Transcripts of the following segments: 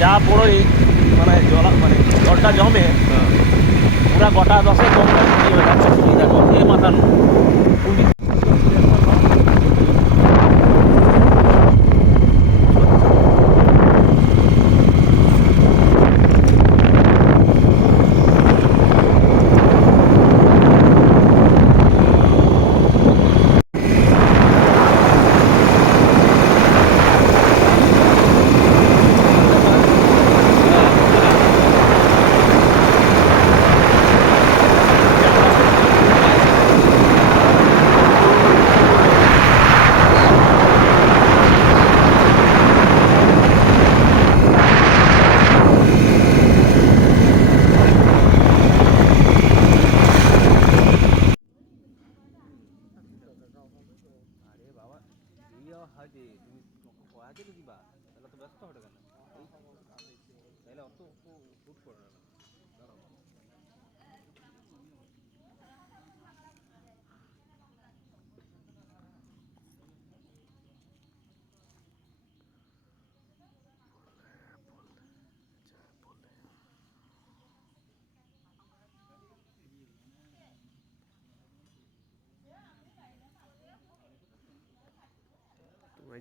যা বড়ই মানে জলটা জমে পুরা গোটা 10 জমটা হয়ে যাচ্ছে এই দেখো এই মাথার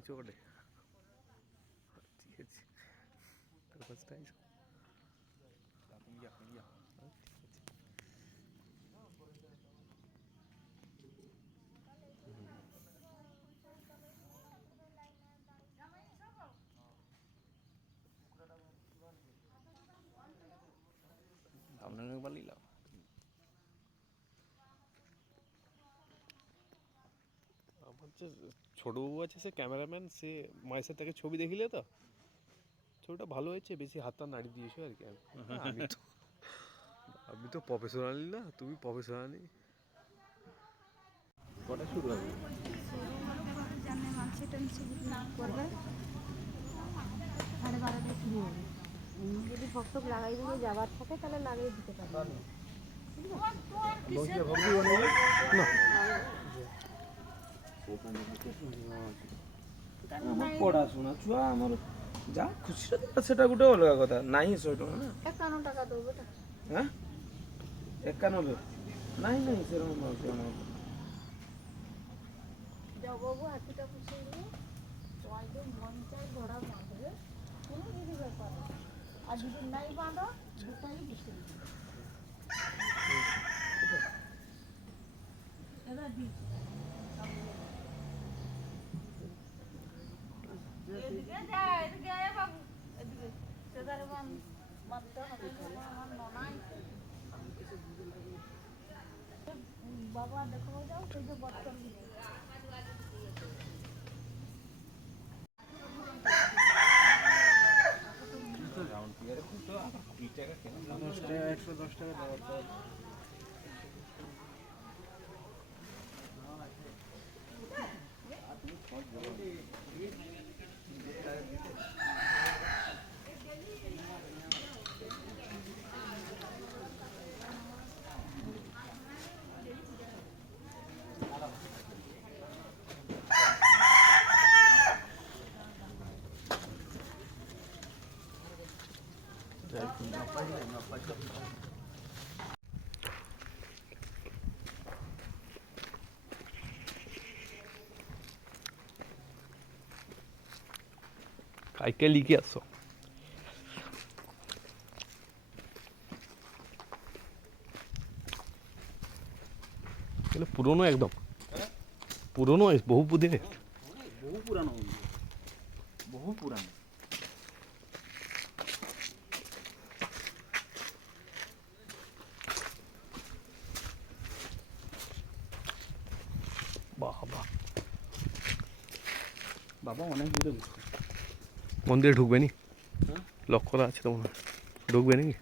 চলে ঠিক আছে তোর কাছটা আইসো সামনে বালিলাম আমার যে ছোটবাবু আছে সে ক্যামেরাম্যান সে মায়ের সাথে তাকে ছবি দেখিলে তো ছবিটা ভালো হয়েছে বেশি হাতটা নাড়ি দিয়েছো আর কি আমি তো প্রফেশনালি না তুমি প্রফেশনালি কটা শুরু হবে যদি ভক্তক লাগাই দিয়ে যাবার থাকে তাহলে লাগিয়ে দিতে পারবে ପଢ଼ାଶୁଣା ଛୁଆ ଆମର ଯାହା ଖୁସିରେ ଦେଲା ସେଟା ଗୋଟେ ଅଲଗା କଥା ନାହିଁ 100 ଟଙ୍କା ନା 51 টাকা দেবো বেটা হ্যাঁ 91 ନାହିଁ ନାହିଁ ସେରকମ যাও বাবু হাতিটা পুষিয়ে দিয়ে একদম মন চাই ঘোড়া বাঁধবে কোনো যদি ব্যাপার আর যদি নাই বাঁধো দুটাই বসে এবার দিই এদিকে যা এদিকে আয় বাবু এদিকে সেদারে বাঁধতে হবে আমার ননাই বাবা দেখো যাও সেই যে বর্তন কাইকে লিখে আসো পুরনো একদম পুরনো বহু দিনের বহু পুরানো বহু পুরানো বাবা বাবা অনেক দূরে মন্দিরে ঢুকবে নি লক করা আছে তো মনে হয় ঢুকবে নাকি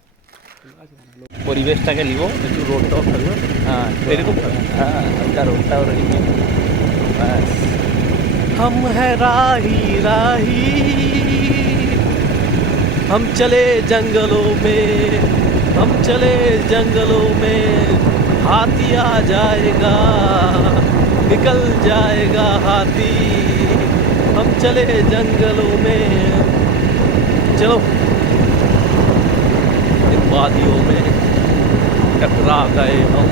পরিবেশটাকে নিব একটু রোডটাও থাকবে হ্যাঁ এরকম হ্যাঁ হালকা রোডটাও রয়েছে ব্যাস हम है राही राही हम चले जंगलों में हम चले जंगलों में हाथी आ जाएगा निकल जाएगा हाथी हम चले जंगलों में चलो वादियों में टकरा गए हम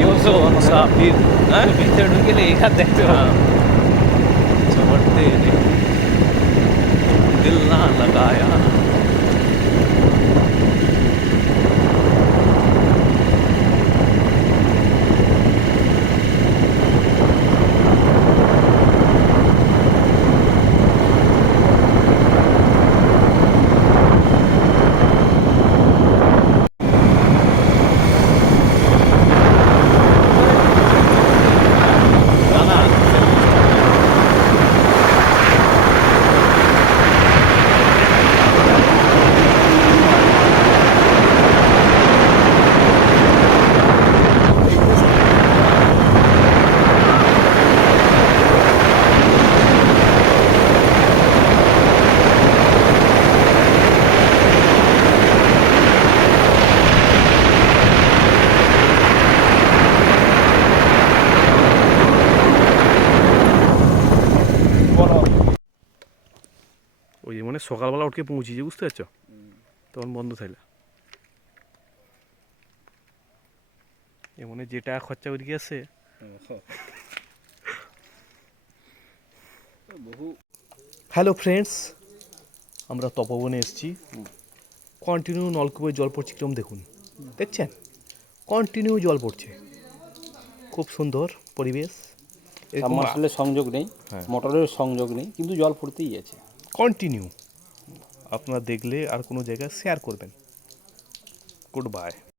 जो मुसाफिर ভিতরে ঢুকে এখান দেখতে हाँ, चमटते ने दिल ना लगाया ना ना ওই মানে সকালবেলা উঠকে পৌঁছেছি, বুঝতে পারছো, তখন বন্ধ থাকলে মানে যেটা খরচা করে গিয়েছে বহু হ্যালো ফ্রেন্ডস, আমরা তপবনে এসেছি। কন্টিনিউ নলকূপের জল পড়ছে কিরম দেখুন, দেখছেন কন্টিনিউ জল পড়ছে, খুব সুন্দর পরিবেশ। সাবমার্সিবলের সংযোগ নেই, হ্যাঁ। মোটরের সংযোগ নেই, কিন্তু জল ফুটতেই আছে। কন্টিনিউ আপনারা দেখলে আর কোনো জায়গায় শেয়ার করবেন। Good bye.